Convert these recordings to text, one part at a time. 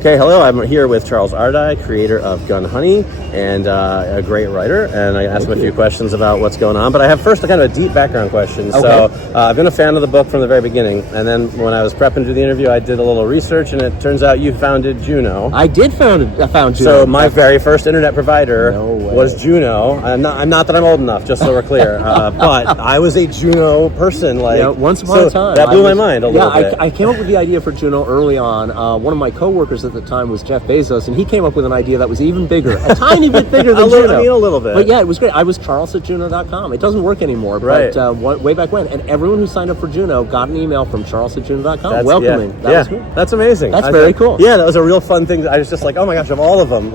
Okay, hello. I'm here with Charles Ardai, creator of Gun Honey, and a great writer. And I asked him a few questions about what's going on. But I have first a kind of a deep background question. Okay. So I've been a fan of the book from the very beginning. And then when I was prepping to do the interview, I did a little research, and it turns out you founded Juno. I did found Juno. So my very first internet provider was Juno. I'm not that I'm old enough, just so we're clear. But I was a Juno person. Once upon a time. That blew my mind a little bit. I came up with the idea for Juno early on. One of my coworkers at the time was Jeff Bezos, and he came up with an idea that was even bigger, a tiny bit bigger than Juno. I mean, a little bit. But yeah, it was great. I was Charles@Juno.com. It doesn't work anymore, but way back when. And everyone who signed up for Juno got an email from Charles@Juno.com welcoming. That was cool. That's amazing. That's very cool. Yeah, that was a real fun thing. I was just like, oh my gosh, of all of them,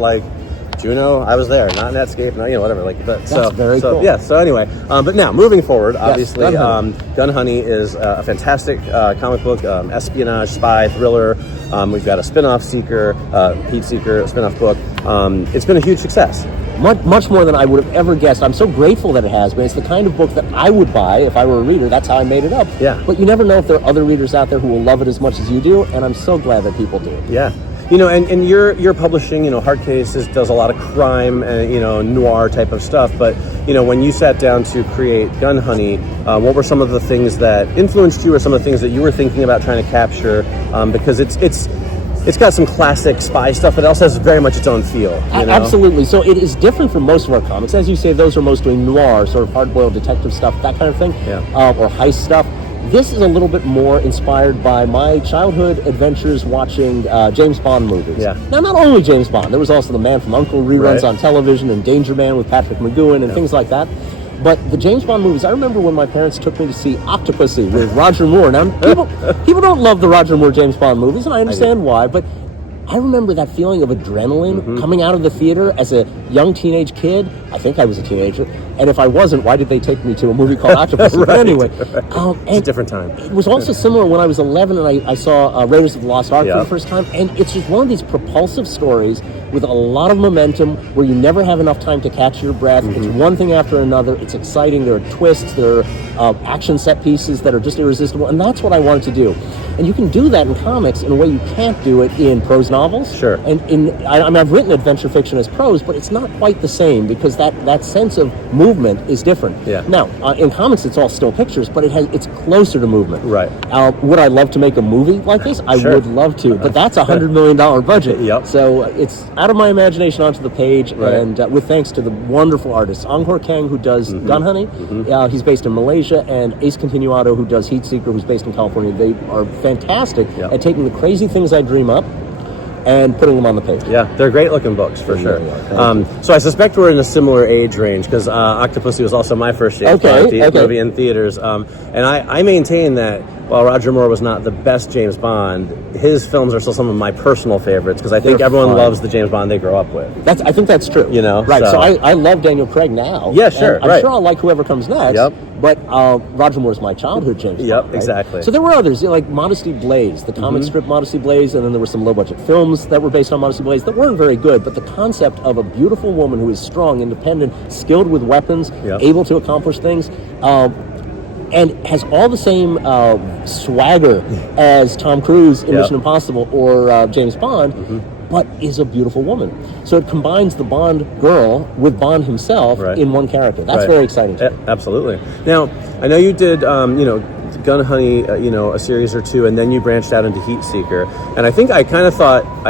Juno, I was there, not Netscape, whatever. That's very cool. Yeah. So anyway, but now moving forward, obviously, Gun Honey is a fantastic comic book, espionage, spy, thriller. We've got a spin-off Heat Seeker, a spin-off book. It's been a huge success. Much more than I would have ever guessed. I'm so grateful that it has been. It's the kind of book that I would buy if I were a reader. That's how I made it up. Yeah. But you never know if there are other readers out there who will love it as much as you do, and I'm so glad that people do. Yeah. And you're publishing, Hard Cases does a lot of crime and, noir type of stuff. But, when you sat down to create Gun Honey, what were some of the things that influenced you or some of the things that you were thinking about trying to capture? Because it's got some classic spy stuff, but it also has very much its own feel. Absolutely. So it is different from most of our comics. As you say, those are mostly noir, sort of hard-boiled detective stuff, that kind of thing, or heist stuff. This is a little bit more inspired by my childhood adventures watching James Bond movies. Yeah. Now, not only James Bond. There was also The Man from U.N.C.L.E. reruns on television, and Danger Man with Patrick McGowan and things like that. But the James Bond movies, I remember when my parents took me to see Octopussy with Roger Moore. Now, people don't love the Roger Moore James Bond movies, and I understand why, but I remember that feeling of adrenaline coming out of the theater as a young teenage kid. I think I was a teenager. And if I wasn't, why did they take me to a movie called Octopussy? But anyway. It's a different time. It was also similar when I was 11 and I saw Raiders of the Lost Ark for the first time. And it's just one of these propulsive stories with a lot of momentum where you never have enough time to catch your breath. It's one thing after another. It's exciting. There are twists. There are action set pieces that are just irresistible. And that's what I wanted to do. And you can do that in comics in a way you can't do it in prose novels. Sure. And I've written adventure fiction as prose, but it's not quite the same because that sense of movement is different. Yeah. Now, in comics, it's all still pictures, but it's closer to movement. Right. Would I love to make a movie like this? I would love to, but that's $100 million budget. Yep. So it's out of my imagination onto the page, and with thanks to the wonderful artists, Angkor Kang, who does Gun Honey, he's based in Malaysia, and Ace Continuado, who does Heat Seeker, who's based in California. They are fantastic at taking the crazy things I dream up and putting them on the page. Yeah, they're great looking books for sure. So I suspect we're in a similar age range because Octopussy was also my first James Bond movie in theaters. And I maintain that while Roger Moore was not the best James Bond, his films are still some of my personal favorites because I think everyone loves the James Bond they grow up with. I think that's true. Right. So I love Daniel Craig now. Yeah, sure. I'm sure I'll like whoever comes next. Yep. But Roger Moore's my childhood James Bond. Yep, right? exactly. So there were others, like Modesty Blaise, the comic strip Modesty Blaise, and then there were some low-budget films that were based on Modesty Blaise that weren't very good, but the concept of a beautiful woman who is strong, independent, skilled with weapons, able to accomplish things, and has all the same swagger as Tom Cruise in Mission Impossible or James Bond, but is a beautiful woman. So it combines the Bond girl with Bond himself in one character. That's very exciting to me. Absolutely. Now, I know you did, Gun Honey, a series or two, and then you branched out into Heat Seeker. And I think I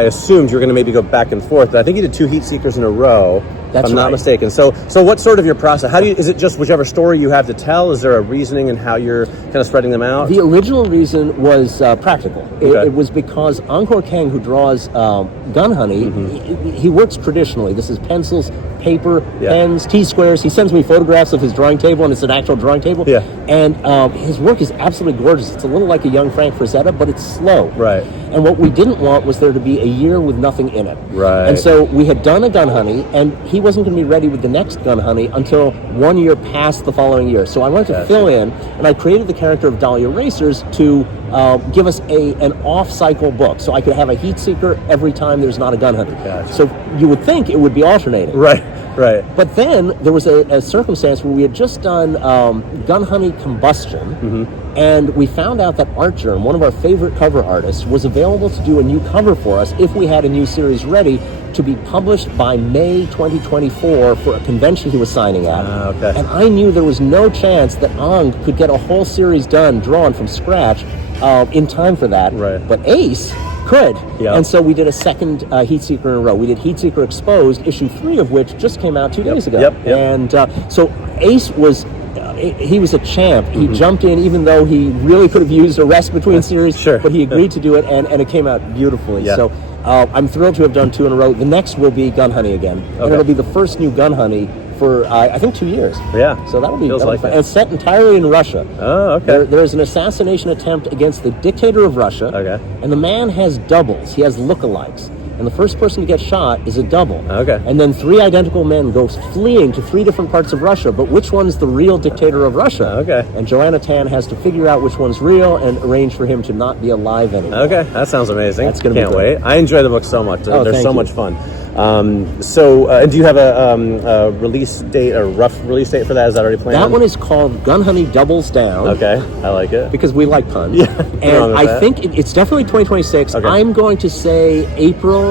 assumed you were going to maybe go back and forth, but I think you did 2 Heat Seekers in a row. That's if I'm not mistaken. So what's sort of your process? Is it just whichever story you have to tell? Is there a reasoning in how you're kind of spreading them out? The original reason was practical. It was because Angkor Kang, who draws Gun Honey, he works traditionally. This is pencils, paper, pens, T-squares. He sends me photographs of his drawing table, and it's an actual drawing table. Yeah. And his work is absolutely gorgeous. It's a little like a young Frank Frazetta, but it's slow. Right. And what we didn't want was there to be a year with nothing in it. Right. And so we had done a Gun Honey, and he wasn't going to be ready with the next Gun Honey until 1 year past the following year. So I wanted to fill in, and I created the character of Dahlia Racers to give us an off-cycle book. So I could have a Heat Seeker every time there's not a Gun Honey. Gotcha. So you would think it would be alternating. Right. Right. But then there was a circumstance where we had just done Gun Honey Combustion, and we found out that Art Germ, one of our favorite cover artists, was available to do a new cover for us if we had a new series ready to be published by May 2024 for a convention he was signing at. Okay. And I knew there was no chance that Ang could get a whole series done, drawn from scratch, in time for that. Right. But Ace could. Yep. And so we did a second Heatseeker in a row. We did Heatseeker Exposed, issue 3 of which just came out 2 days ago. Yep. And so Ace was... he was a champ. He jumped in even though he really could have used a rest between series, Sure. but he agreed to do it, and it came out beautifully. Yeah. So I'm thrilled to have done 2 in a row. The next will be Gun Honey again, and it'll be the first new Gun Honey for, I think, 2 years. Yeah. So that'll be Feels fun. like it. And it's set entirely in Russia. Oh, okay. There's an assassination attempt against the dictator of Russia, and the man has doubles. He has lookalikes. And the first person to get shot is a double. Okay. And then 3 identical men go fleeing to 3 different parts of Russia, but which one's the real dictator of Russia? Okay. And Joanna Tan has to figure out which one's real and arrange for him to not be alive anymore. Okay, that sounds amazing. That's gonna be Can't great. wait. I enjoy the book so much. Oh, They're thank so you. much fun. And do you have a release date, a rough release date for that? Is that already planned? That one is called Gun Honey Doubles Down. Okay, I like it. Because we like puns. Yeah, wrong And with I that. think it's definitely 2026. Okay. I'm going to say April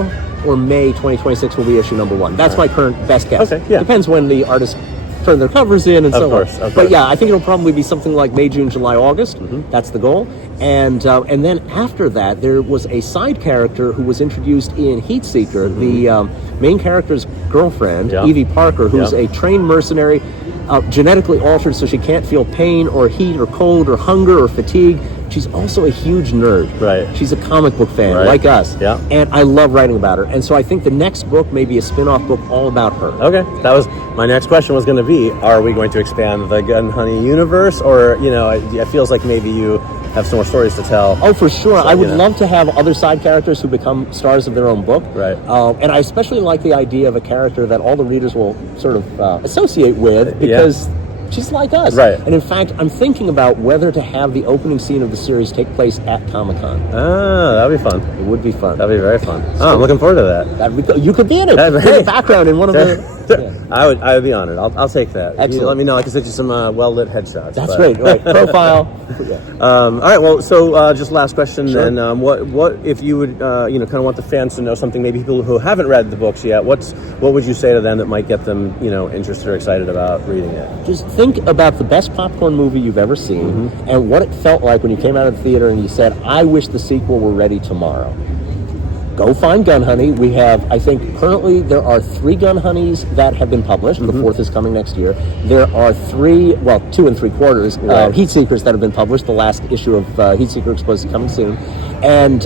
or May 2026 will be issue number 1. That's my current best guess. Okay, yeah. Depends when the artists turn their covers in and so course, on. of But course. yeah, I think it'll probably be something like May, June, July, August. That's the goal. And then after that, there was a side character who was introduced in Heatseeker, the main character's girlfriend, Yeah. Evie Parker, who's Yeah. a trained mercenary, genetically altered so she can't feel pain or heat or cold or hunger or fatigue. She's also a huge nerd. Right. She's a comic book fan, Right. like us. Yeah. And I love writing about her. And so I think the next book may be a spin-off book all about her. Okay, that was my next question. Was going to be: are we going to expand the Gun Honey universe, or it feels like maybe you have some more stories to tell? Oh, for sure. So, I would you know. love to have other side characters who become stars of their own book. Right. And I especially like the idea of a character that all the readers will sort of associate with because she's like us. Right. And in fact, I'm thinking about whether to have the opening scene of the series take place at ComicCon. Ah, that'd be fun. It would be fun. That'd be very fun. Oh, I'm looking forward to that. You could be in it. That'd be In the great. background in one of the... Yeah. I would be honored. I'll take that. Excellent. You let me know. I can send you some well-lit headshots. That's but- right. Profile. Yeah. All right. Well, so just last question Sure. then. What if you would kind of want the fans to know something? Maybe people who haven't read the books yet. What would you say to them that might get them interested or excited about reading it? Just think about the best popcorn movie you've ever seen and what it felt like when you came out of the theater and you said, I wish the sequel were ready tomorrow. Go find Gun Honey. We have, I think, currently there are 3 Gun Honeys that have been published. The 4th is coming next year. There are 2 3/4 Right. Heatseekers that have been published. The last issue of Heatseeker Exposed is coming soon. And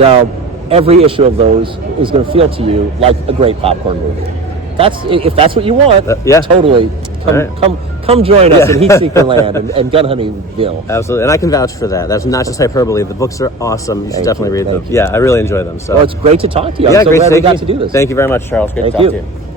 every issue of those is going to feel to you like a great popcorn movie. If that's what you want, yeah. Totally. All right. Come join us in Heatseeker Land and Gun Honeyville. Absolutely, and I can vouch for that. That's not just hyperbole. The books are awesome. You should definitely read them. Thank you. Yeah, I really enjoy them. So Well, it's great to talk to you. yeah, I'm so great. glad we Thank got you. to do this. Thank you very much, Charles. Great to Thank talk you. to you.